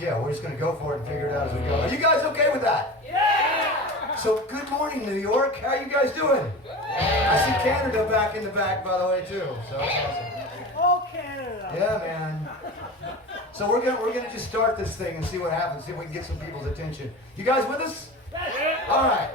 Yeah, we're just going to go for it and figure it out as we go. Are you guys okay with that? Yeah! So, good morning, New York. How are you guys doing? I see Canada back in the back, by the way, too. So that's awesome. Oh, Canada! Yeah, man. So we're gonna just start this thing and see what happens. See if we can get some people's attention. You guys with us? Yeah. All right.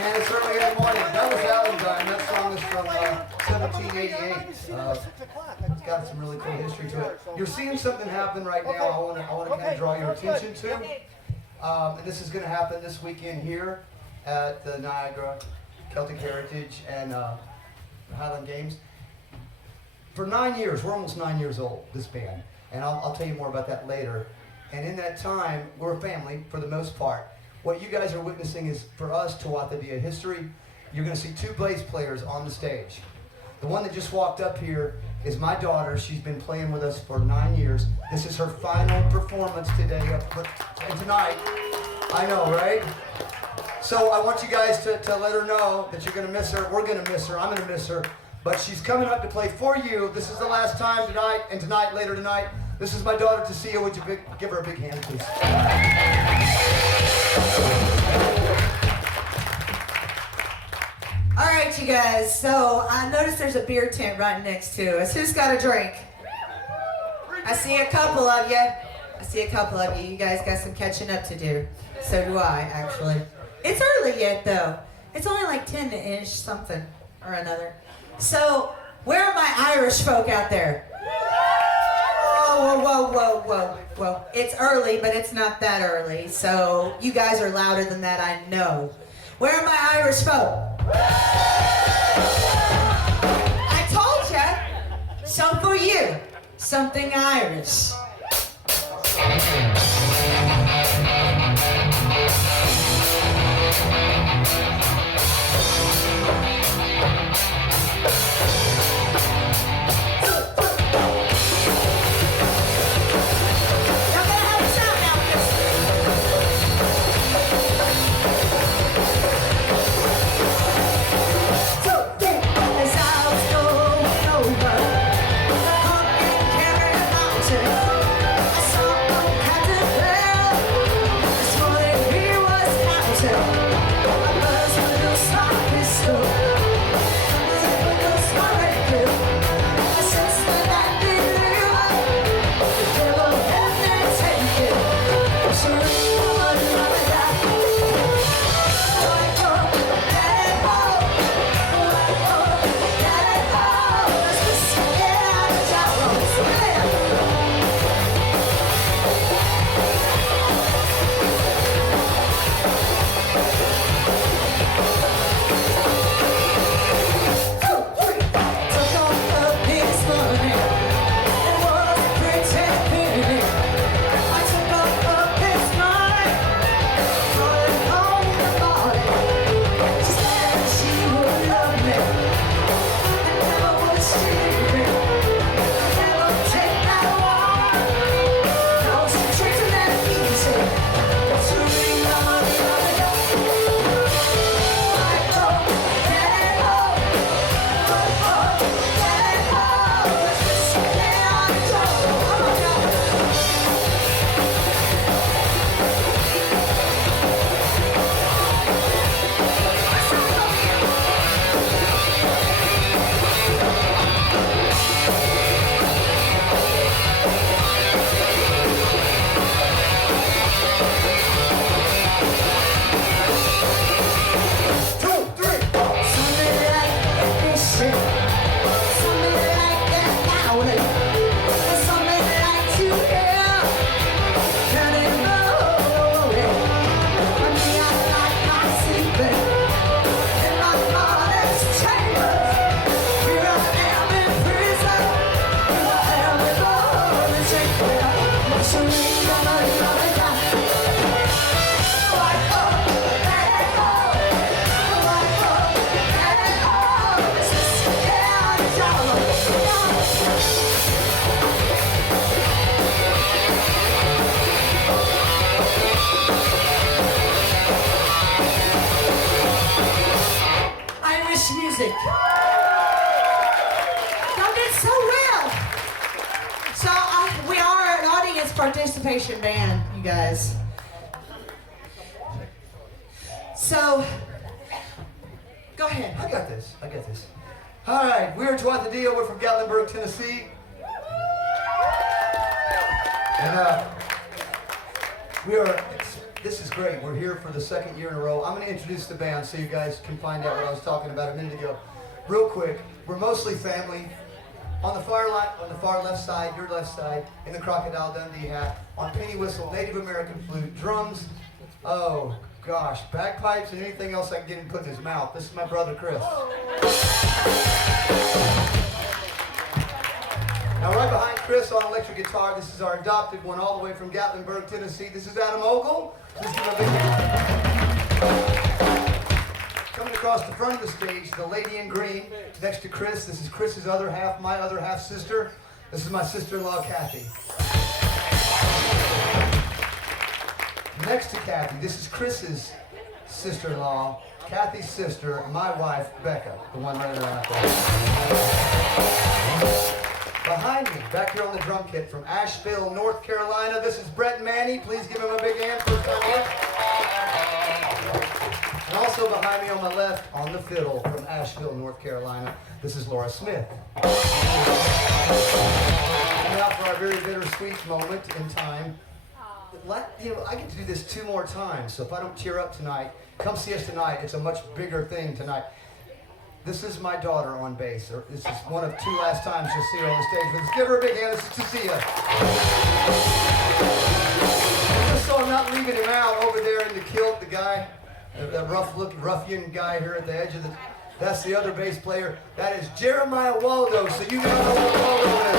And it's early in the morning. That was Valentine. That song is from 1788. It's got some really cool history to it. You're seeing something happen right now. I want to kind of draw your attention to. And this is going to happen this weekend here at the Niagara Celtic Heritage and Highland Games. For 9 years, we're almost 9 years old, this band. And I'll tell you more about that later. And in that time, we're a family for the most part. What you guys are witnessing is, for us, Tuatha history. You're going to see two bass players on the stage. The one that just walked up here is my daughter. She's been playing with us for 9 years. This is her final performance today and tonight. I know, right? So I want you guys to let her know that you're going to miss her. We're going to miss her. I'm going to miss her. But she's coming up to play for you. This is the last time tonight, and tonight, later tonight. This is my daughter, Tuatha. Would you give her a big hand, please? All right, you guys. So I noticed there's a beer tent right next to us. Who's got a drink? I see a couple of you. You guys got some catching up to do. So do I, actually. It's early yet, though. It's only like 10-ish something or another. So where are my Irish folk out there? Whoa. It's early, but it's not that early. So you guys are louder than that, I know. Where are my Irish folk? I told ya. So for you, something Irish. Music. Y'all did so well. So we are an audience participation band, you guys. So, go ahead. I got this. All right, we're Tuatha. We're from Gatlinburg, Tennessee. And we are This is great. We're here for the second year in a row. I'm going to introduce the band so you guys can find out what I was talking about a minute ago. Real quick, we're mostly family. On the far left side, your left side, in the Crocodile Dundee hat, on penny whistle, Native American flute, drums, oh gosh, bagpipes and anything else I can get him put in his mouth. This is my brother Chris. Now right behind Chris on electric guitar, this is our adopted one all the way from Gatlinburg, Tennessee. This is Adam Ogle. Please give him a big hand. Coming across the front of the stage, the lady in green next to Chris. This is Chris's other half, my other half sister. This is my sister-in-law, Kathy. Next to Kathy, this is Chris's sister-in-law, Kathy's sister, my wife, Becca, the one right around there. Behind me, back here on the drum kit from Asheville, North Carolina, this is Brett Manny. Please give him a big hand, first time here. And also behind me on my left, on the fiddle from Asheville, North Carolina, this is Laura Smith. And now for our very bittersweet moment in time. I get to do this 2 more times, so if I don't cheer up tonight, come see us tonight. It's a much bigger thing tonight. This is my daughter on bass. This is one of 2 last times you'll see her on the stage. Let's give her a big hand. This is Tuatha. Just so I'm not leaving him out over there in the kilt, the guy, that rough-looking ruffian guy here at the edge of the... That's the other bass player. That is Jeremiah Waldo, so you know what Waldo is.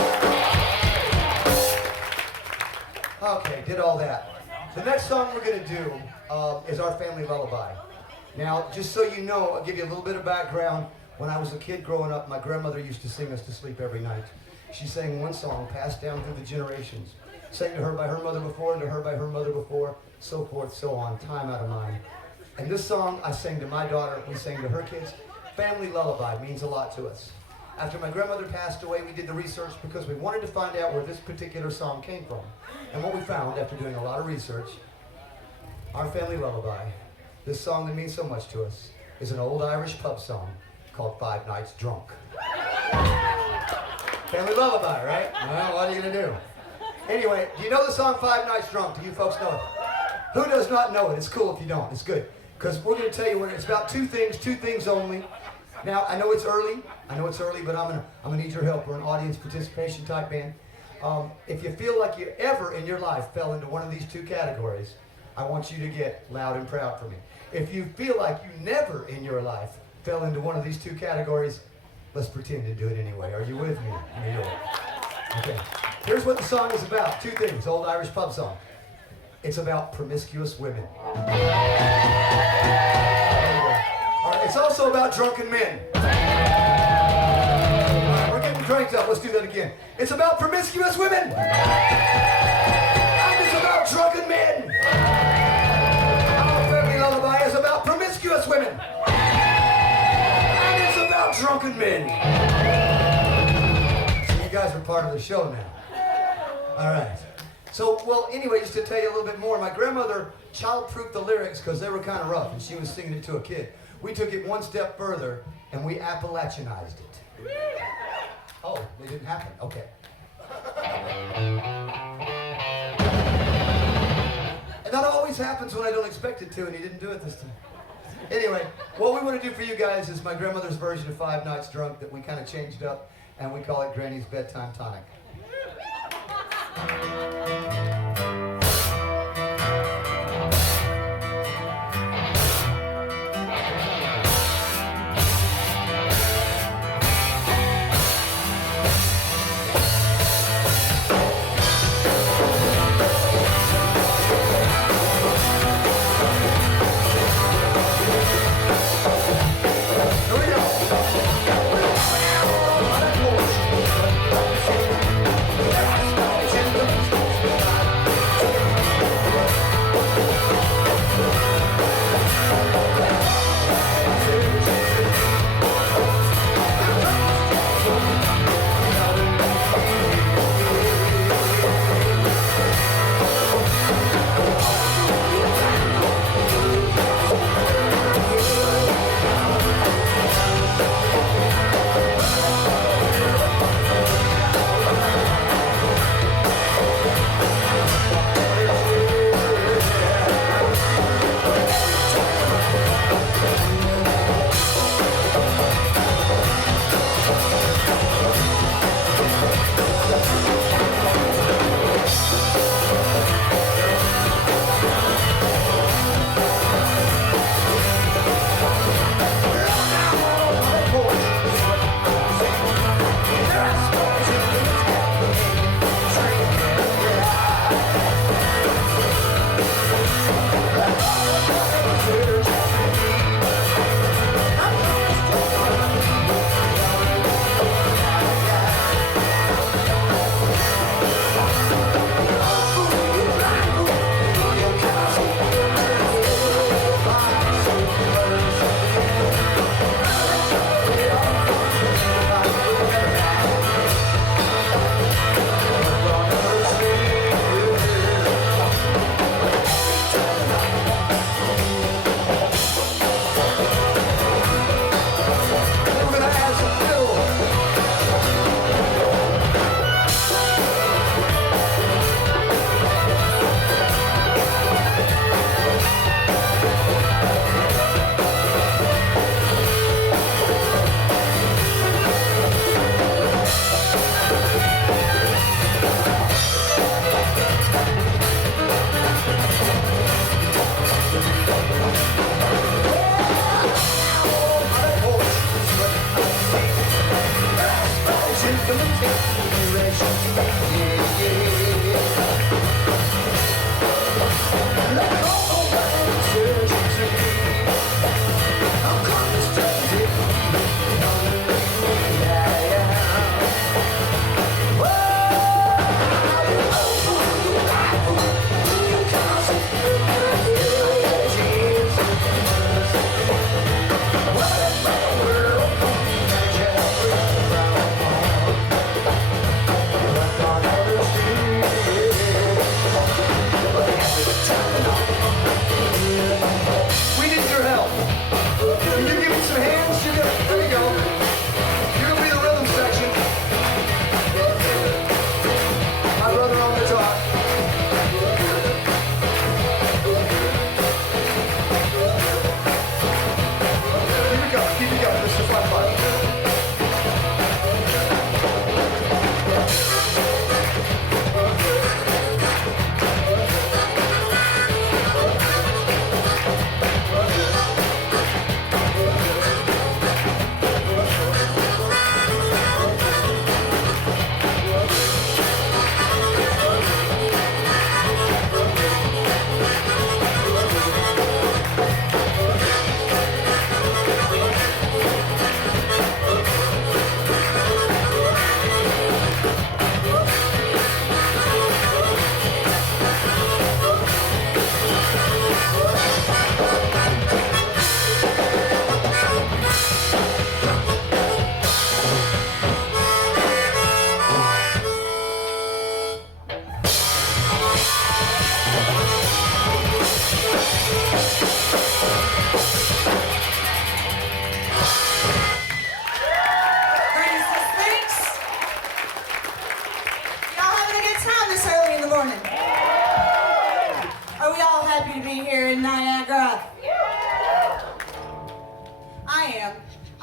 Okay, did all that. The next song we're going to do is our family lullaby. Now, just so you know, I'll give you a little bit of background. When I was a kid growing up, my grandmother used to sing us to sleep every night. She sang one song passed down through the generations. Sang to her by her mother before, and to her by her mother before, so forth, so on, time out of mind. And this song I sang to my daughter, we sang to her kids. Family lullaby means a lot to us. After my grandmother passed away, we did the research because we wanted to find out where this particular song came from. And what we found after doing a lot of research, our family lullaby, this song that means so much to us, is an old Irish pub song called 5 Nights Drunk. Family lullaby, right? Well, what are you going to do? Anyway, do you know the song 5 Nights Drunk? Do you folks know it? Who does not know it? It's cool if you don't. It's good. Because we're going to tell you what it's about. 2 things only. Now, I know it's early, but I'm gonna need your help. We're an audience participation type band. If you feel like you ever in your life fell into one of these 2 categories, I want you to get loud and proud for me. If you feel like you never in your life fell into one of these 2 categories, let's pretend to do it anyway. Are you with me? Okay. Here's what the song is about. 2 things. Old Irish pub song. It's about promiscuous women. All right, it's also about drunken men. All right, we're getting cranked up. Let's do that again. It's about promiscuous women. And it's about drunken men. Our family lullaby is about promiscuous women. And it's about drunken men. So you guys are part of the show now. All right. So, well, anyway, just to tell you a little bit more, my grandmother child-proofed the lyrics because they were kind of rough, and she was singing it to a kid. We took it one step further, and we Appalachianized it. Oh, it didn't happen. Okay. And that always happens when I don't expect it to, and he didn't do it this time. Anyway, what we want to do for you guys is my grandmother's version of 5 Nights Drunk that we kind of changed up, and we call it Granny's Bedtime Tonic.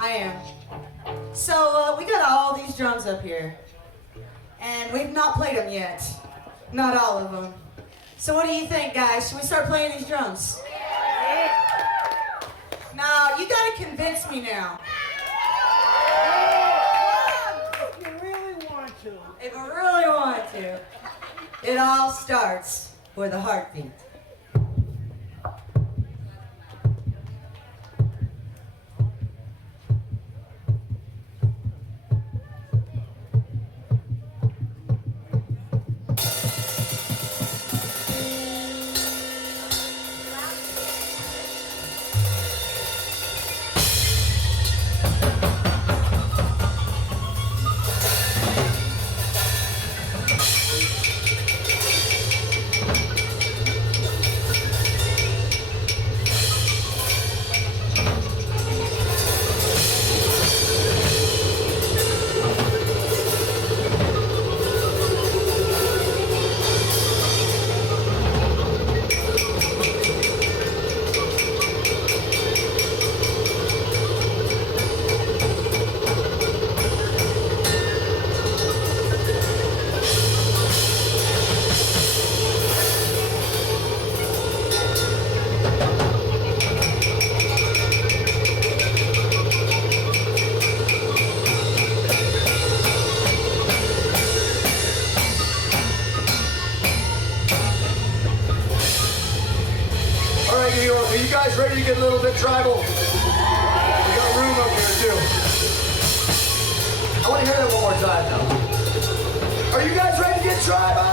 I am. So we got all these drums up here, and we've not played them yet. Not all of them. So what do you think, guys? Should we start playing these drums? Now, you gotta convince me now. If you really want to. If I really want to. It all starts with a heartbeat. Are you guys ready to get a little bit tribal? We got room up here too. I want to hear that one more time now. Are you guys ready to get tribal?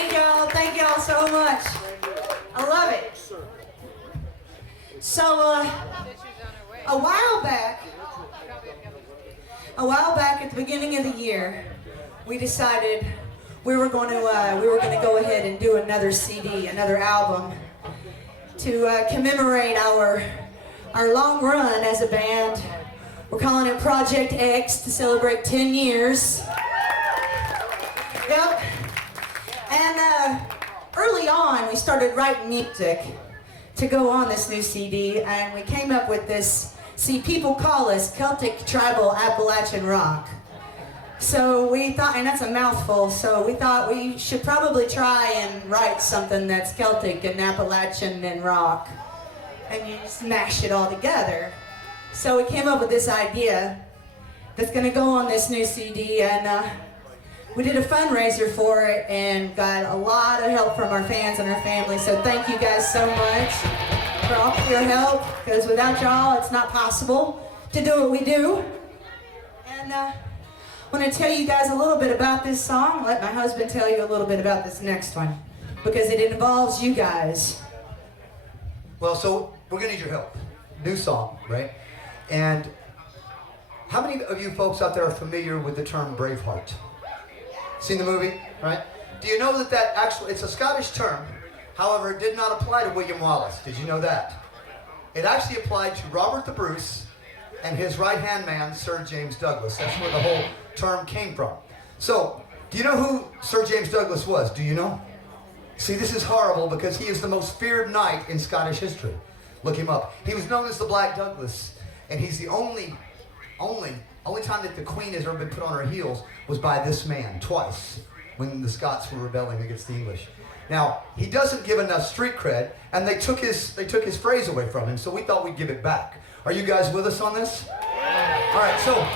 Thank y'all. Thank y'all so much. I love it. So, a while back at the beginning of the year, we decided we were going to go ahead and do another CD, another album, to commemorate our long run as a band. We're calling it Project X to celebrate 10 years. Yep. And early on, we started writing music to go on this new CD, and we came up with this. See, people call us Celtic Tribal Appalachian Rock. So we thought, and that's a mouthful, so we thought we should probably try and write something that's Celtic and Appalachian and rock, and you smash it all together. So we came up with this idea that's going to go on this new CD, and we did a fundraiser for it and got a lot of help from our fans and our family. So thank you guys so much for all of your help, because without y'all, it's not possible to do what we do. And I want to tell you guys a little bit about this song. Let my husband tell you a little bit about this next one, because it involves you guys. Well, so we're going to need your help. New song, right? And how many of you folks out there are familiar with the term Braveheart? Seen the movie, right? Do you know that actually, it's a Scottish term, however, it did not apply to William Wallace. Did you know that? It actually applied to Robert the Bruce and his right-hand man, Sir James Douglas. That's where the whole term came from. So, do you know who Sir James Douglas was? Do you know? See, this is horrible because he is the most feared knight in Scottish history. Look him up. He was known as the Black Douglas, and he's the only time that the Queen has ever been put on her heels was by this man, twice, when the Scots were rebelling against the English. Now, he doesn't give enough street cred, and they took his phrase away from him, so we thought we'd give it back. Are you guys with us on this? All right, so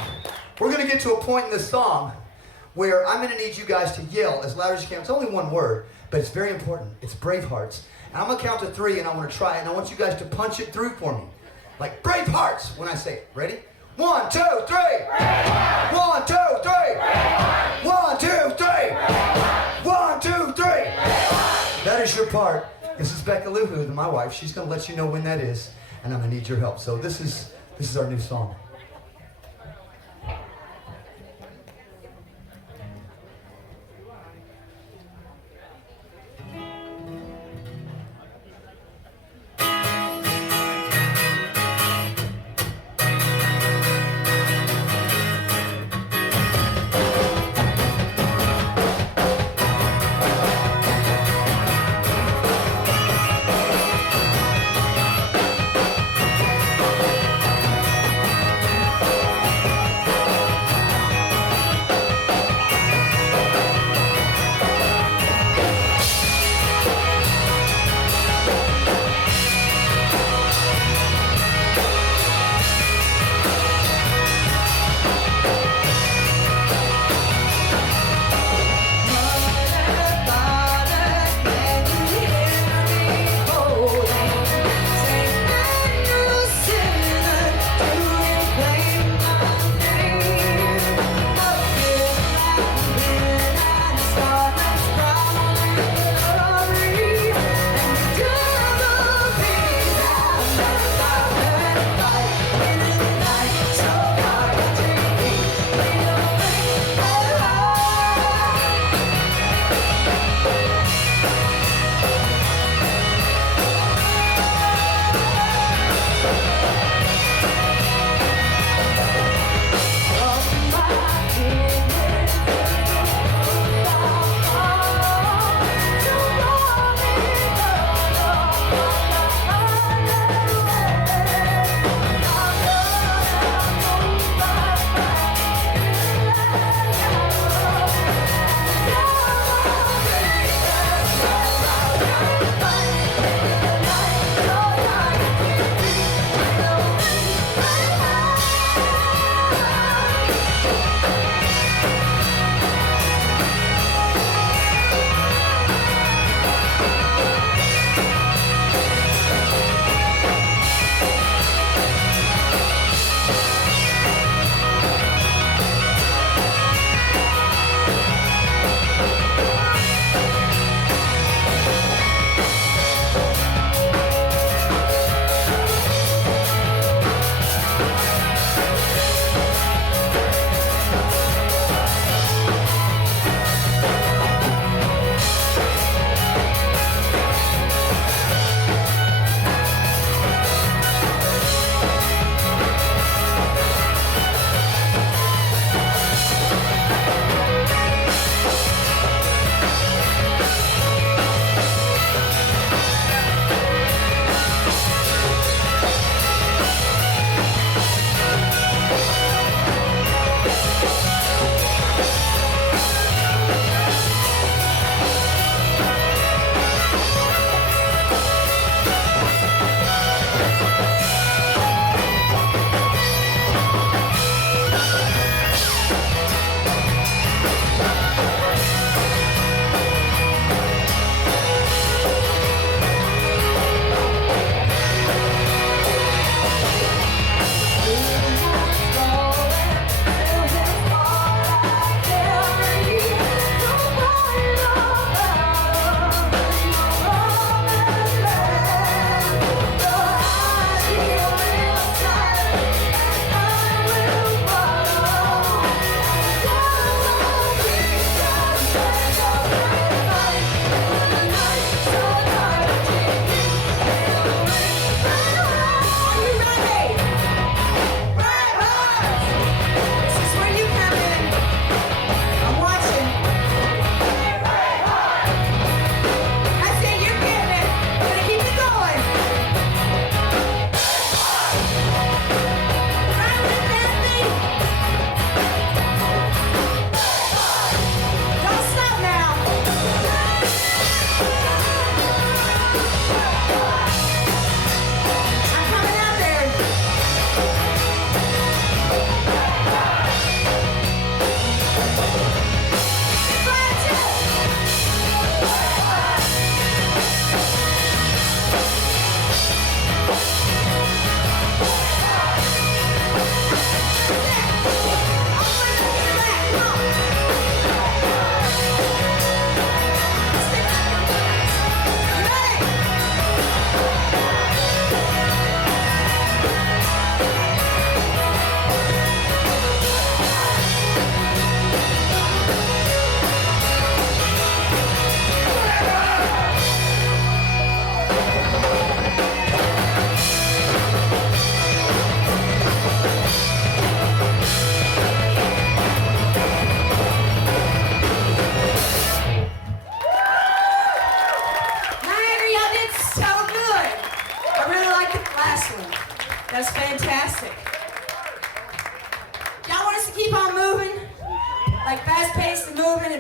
we're going to get to a point in this song where I'm going to need you guys to yell as loud as you can. It's only one word, but it's very important. It's Bravehearts. And I'm going to count to 3, and I want to try it, and I want you guys to punch it through for me. Like Bravehearts when I say it. Ready? 1, 2, 3. Braveheart! 1, 2, 3. Braveheart! 1, 2, 3. Braveheart! 1, 2, 3. Braveheart! That is your part. This is Becca Luhu, my wife. She's going to let you know when that is, and I'm going to need your help. So this is our new song.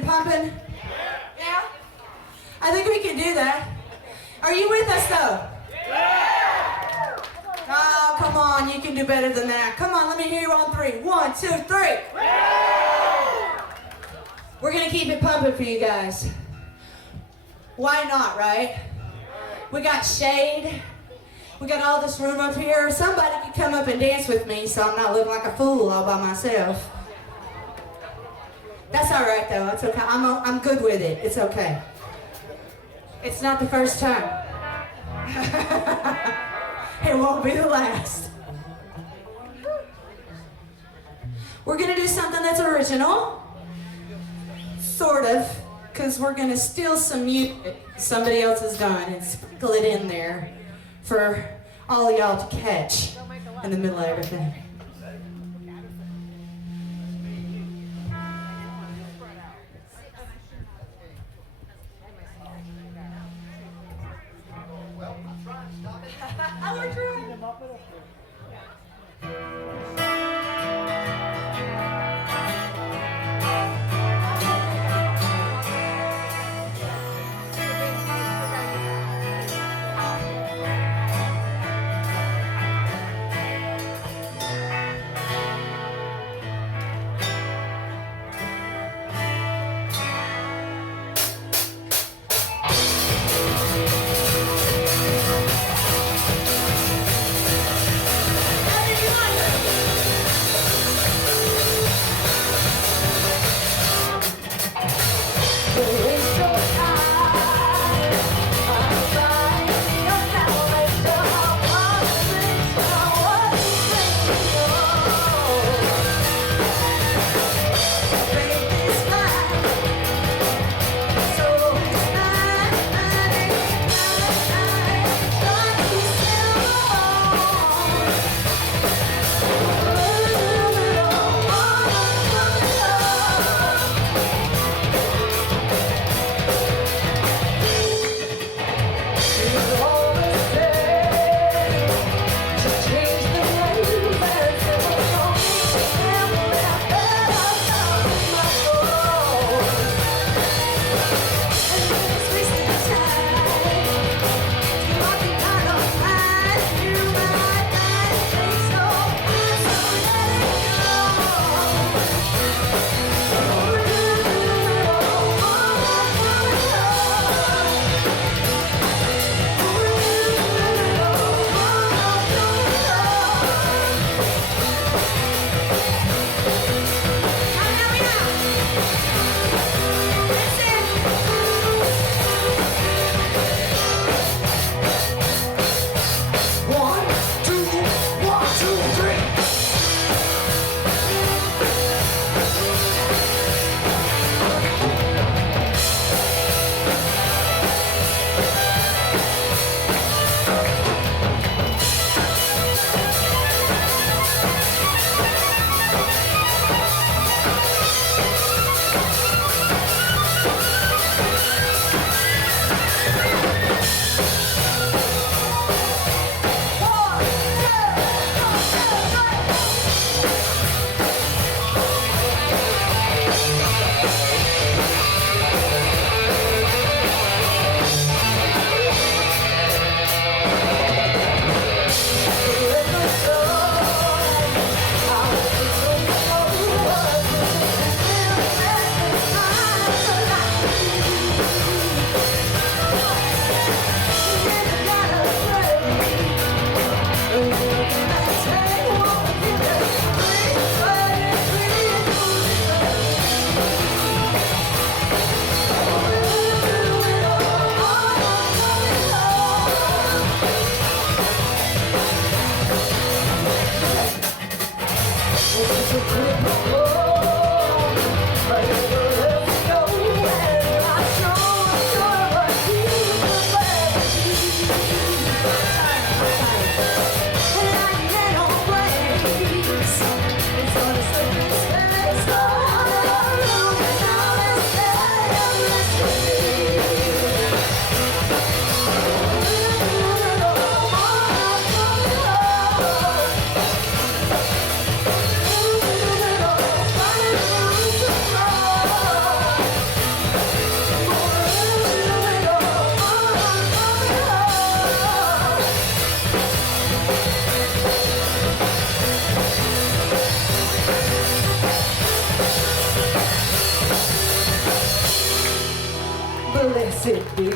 it pumping? Yeah? I think we can do that. Are you with us though? Yeah! Oh, come on, you can do better than that. Come on, let me hear you on 3. 1, 2, 3. Yeah! We're gonna keep it pumping for you guys. Why not, right? We got shade. We got all this room up here. Somebody could come up and dance with me so I'm not looking like a fool all by myself. That's all right though, it's okay. I'm good with it, it's okay. It's not the first time. It won't be the last. We're gonna do something that's original. Sort of, because we're gonna steal some music somebody else has done and sprinkle it in there for all of y'all to catch in the middle of everything. Blessed be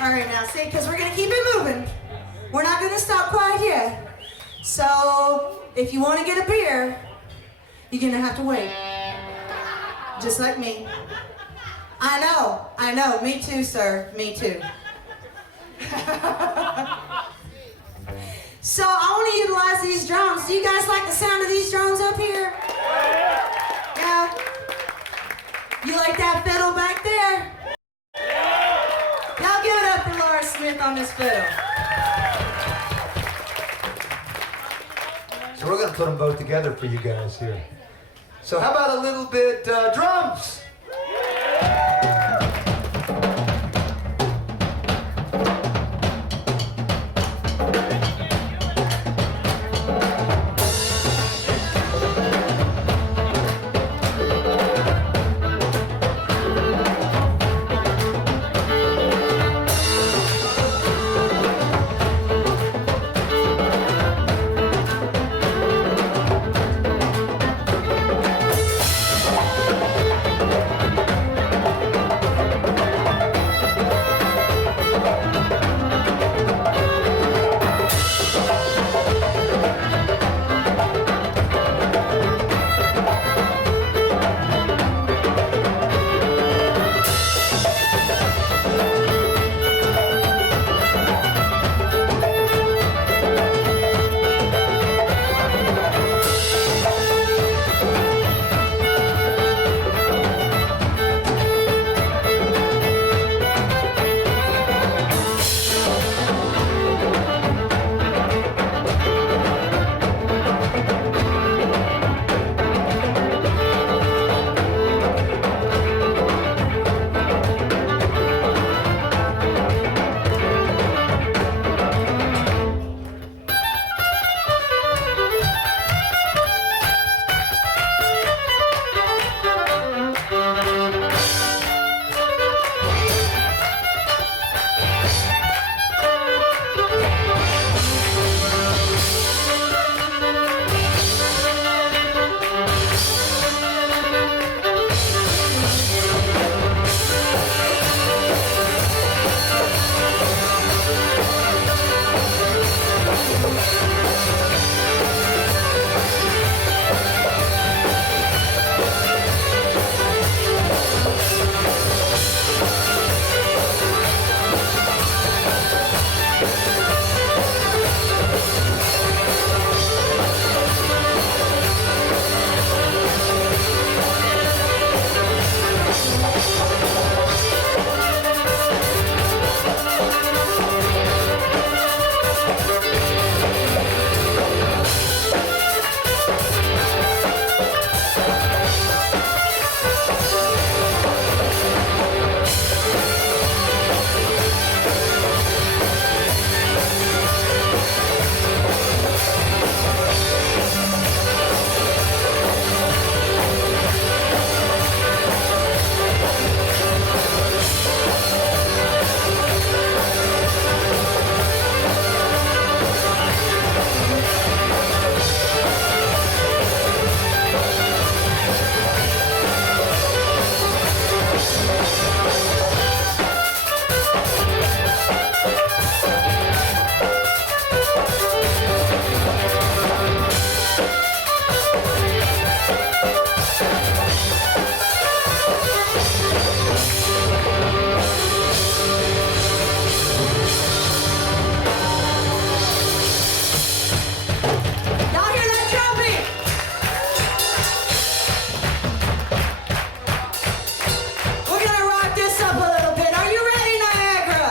All right now, see, because we're going to keep it moving. We're not going to stop quite yet. So, if you want to get a beer, you're going to have to wait. Just like me. I know, me too, sir, me too. So, I want to utilize these drums. Do you guys like the sound of these drums up here? Yeah? You like that fiddle back there? Y'all give it up for Laura Smith on this fiddle. So we're going to put them both together for you guys here. So how about a little bit drums? Y'all hear that trumpet? We're gonna rock this up a little bit. Are you ready, Niagara?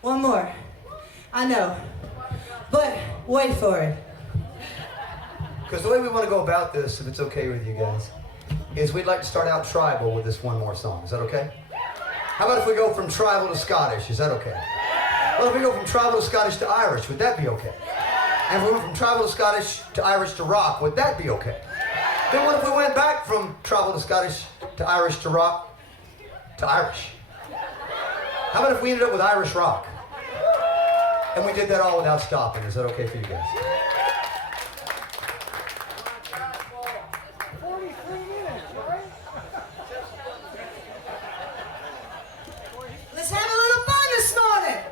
One more. I know. But wait for it. Because the way we want to go about this, if it's okay with you guys, is we'd like to start out tribal with this one more song. Is that okay? How about if we go from tribal to Scottish? Is that okay? Well, if we go from tribal to Scottish to Irish, would that be okay? And if we went from tribal to Scottish to Irish to rock, would that be okay? Then what if we went back from tribal to Scottish to Irish to rock to Irish? How about if we ended up with Irish rock? And we did that all without stopping. Is that okay for you guys? 43 minutes, right? Let's have a little fun this morning.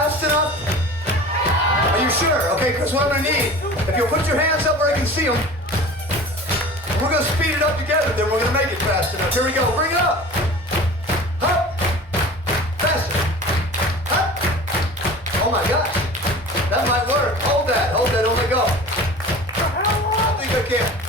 fast enough? Are you sure? Okay, because what I'm going to need, if you'll put your hands up where I can see them, we're going to speed it up together, then we're going to make it fast enough. Here we go. Bring it up. Up. Faster. Up. Oh my gosh. That might work. Hold that. Hold that. Don't let go. I think I can.